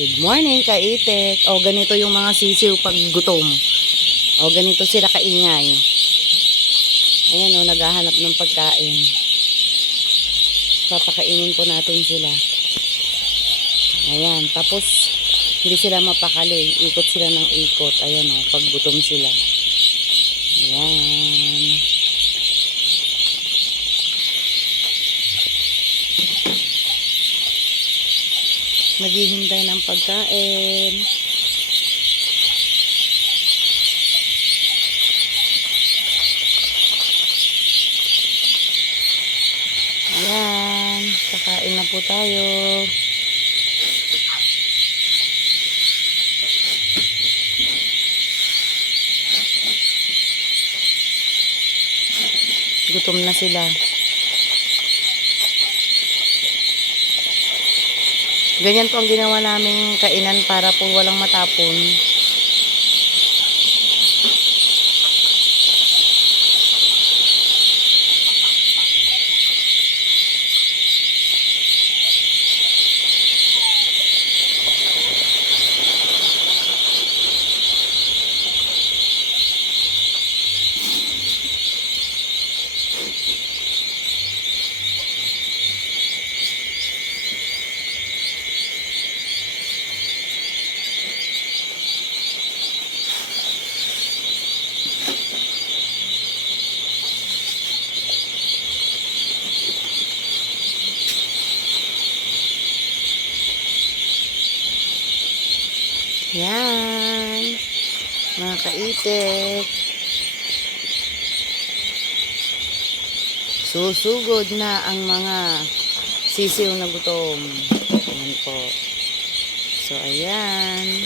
Good morning, kaitek. O, ganito yung mga sisiw pag gutom. O, ganito sila kaingay. Ayan o, naghahanap ng pagkain. Papakainin po natin sila. Ayan, tapos hindi sila mapakali. Ikot sila ng ikot. Ayan o, pag gutom sila. Ayan. Naghihintay ng pagkain. Ayan, kakain na po tayo. Gutom na sila. Ganyan po ang ginawa naming kainan para po walang matapon. Yan, mga kaitik. Susugod na ang mga sisiw na gutom. Ayan po. So, ayan.